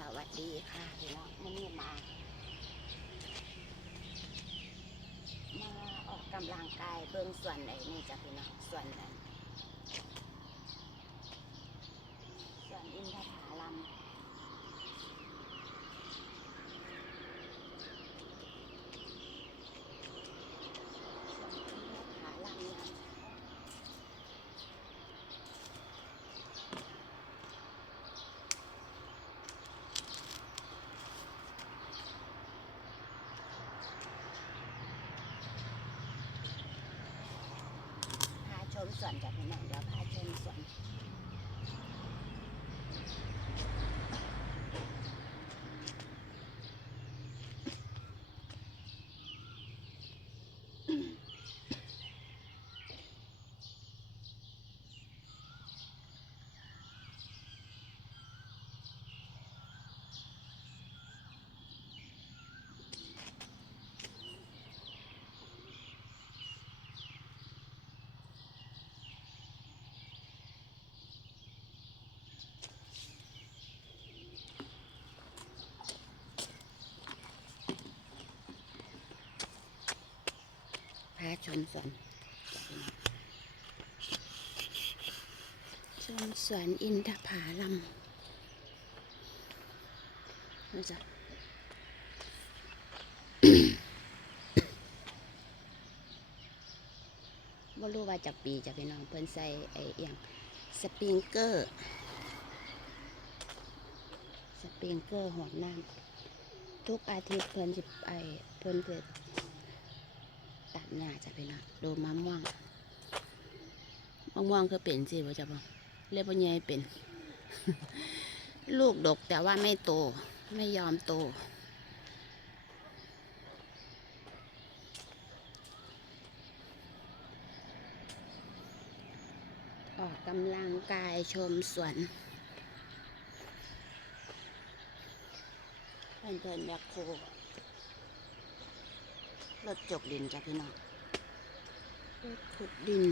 สวัสดีค่ะพี่น้องมื่อนี้มา มาออกกำลังกายเบื้องส่วนไหนนี่จ้ะพี่น้องส่วนนั้นส่วนอินทผลัมส่วนอินทผลัมนะพาชม ส่วนจากพี่น้องเดี๋ยวพาชมส่วน ชมสวนชมสวนอินทผาลัมนะจ๊ะบ่รู้ว่าจากปีจะไปน้องเพิ่นใส่ไอ้เอียงสปริงเกอร์ สปริงเกอร์หอดน้ำทุกอาทิตย์เพิ่นสิไอเพิ่นจะ ตัดหญ้าจะไปนะดูมะม่วงมะม่วงคือเป็นสิว่จะบอกเรียกว่าไงเป็น ลูกดกแต่ว่าไม่โต ไม่ยอมโต ออกกำลังกายชมสวนเพื่อนเพื่อนๆแบคโค รถจกดินจ้ะพี่น้องรถขุดดิน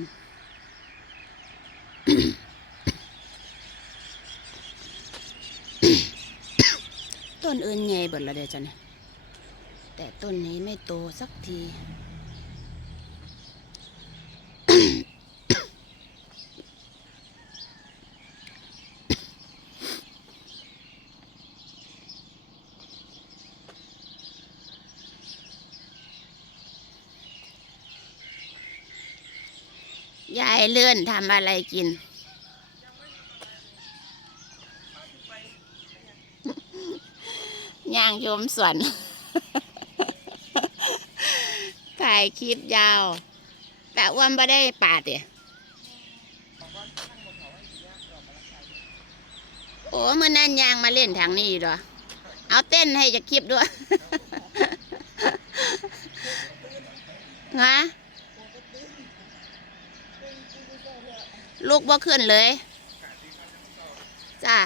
ต้นอื่นใหญ่เบิดและเดียวจ้ะเนี่ยแต่ต้นนี้ไม่โตสักที ยายเลื่อนทำอะไรกิน ย่างโยมสวนถ่ายคลิปยาว แต่อ้วนไม่ได้ปาดเดียโอ้เมื่อนั่นยางมาเล่นทางนี้อยู่เหรอเอาเต้นให้จะคลิปด้วยฮะ ลูกบ่ขึ้นเลยจ้า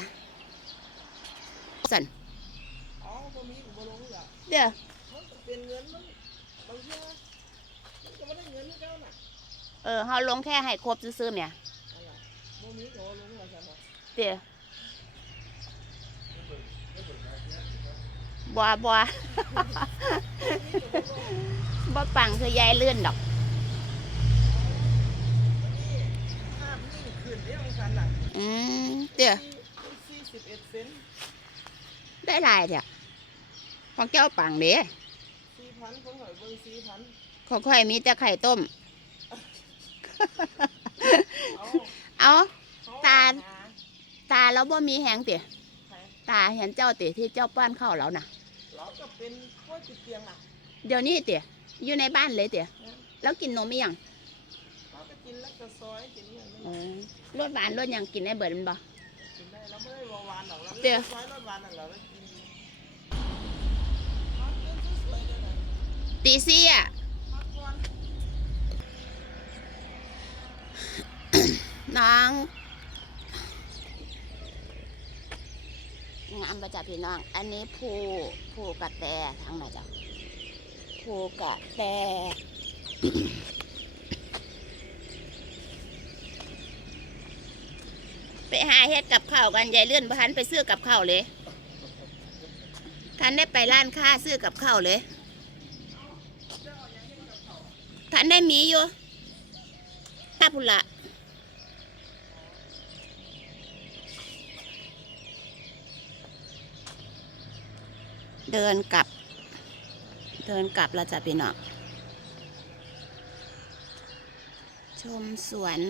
สันเดี๋ยวเออเขาลงแค่ให้ครบซื้อๆเนี่ยเดี๋ยวบัวบัวบ่ปังคือยายเลื่อนดอก ห้ามนี่ขึ้นเด้ของซั่นน่ะ อื มเดี๋ยวที่41เซนได้หลายเดี๋ยวของเจ้าปังเด้4,000ของข่อยเบิ่ง4,000ของค่อยมีแต่ไข่ต้ม เอาเอาเขตาหตาแล้วบ่มีแหงเตี๋ยใครตาเห็นเจ้าเตี๋ยที่เจ้าป้อนข้าวแล้วน่ะเราก็เป็นผู้ติดเตียงน่ะเดี๋ยวนี้เตี๋ยอยู่ในบ้านเลยเตี๋ยแล้วกินนมอีหยังเราก็กินแล้วก็ซอยกินอย่างนั้นอ๋อรสหวานรสหยังกินได้เบิดแมันบ่กินได้ เราไม่ได้วอวานหรอกเราเดี๋ยวซอยรสหวานน่ะเราก็กินอยู่พักเรื่องสวยๆเลยตีซี่อะพักก่อนน้องงามประจับพี่น้อง อันนี้ภูภูกระแตทางไหนจ้ะภูกระแต ไปหาเฮ็ดกับข้าวกันยายเลื่อนพันไปซื้อกับข้าวเลยท่านได้ไปร้านค้าซื้อกับข้าวเลยท่านได้มีอยู่ถ้าพุละเดินกลับ เดินกลับเราจะไปเนาะชมสวน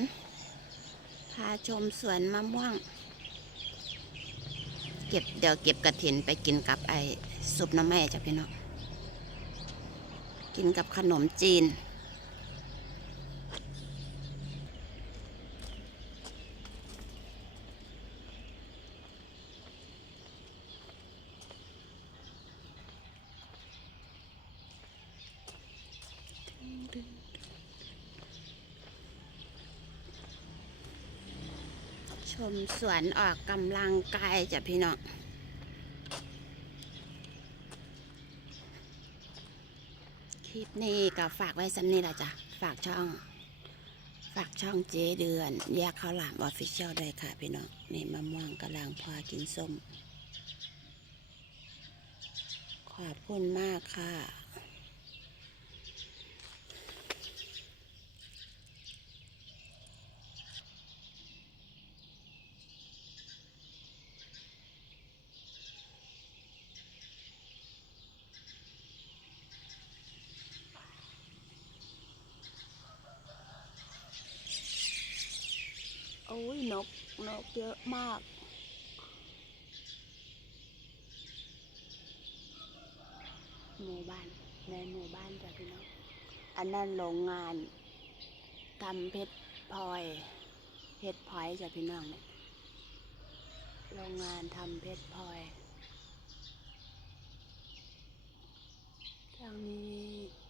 พาชมสวนมะม่วง เก็บเดี๋ยวเก็บกระถินไปกินกับไอ้ซุปน้ำแม่จ้ะพี่น้อง กินกับขนมจีน ช มสวนออกกำลังกายจ้ะพี่น้องคลิปนี้ก็ฝากไว้สำนี้ละจ้ะ ฝากช่อง ฝากช่องเจเดือน แยกข้าวหลามออฟฟิเชียลด้วยค่ะพี่น้องนี่มะม่วงกำลังพอกินส้ม ขอบคุณมากค่ะ โอ้ยนกนกเยอะมาก หมู่บ้านในหมู่บ้านจ้ะพี่น้องอันนั้นโรงงานทำเพชรพลอยเพชรพลอยจ้ะพี่น้องเนี่ยโรงงานทำเพชรพลอยทางนี้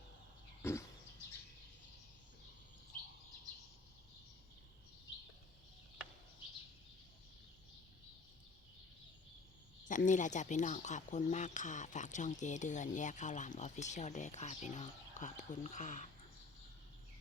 สำนี่แหละจ้ะพี่น้องขอบคุณมากค่ะ ฝากช่องเจเดือน แยกข้าวหลามออฟฟิเชียลด้วยค่ะพี่น้อง ขอบคุณค่ะ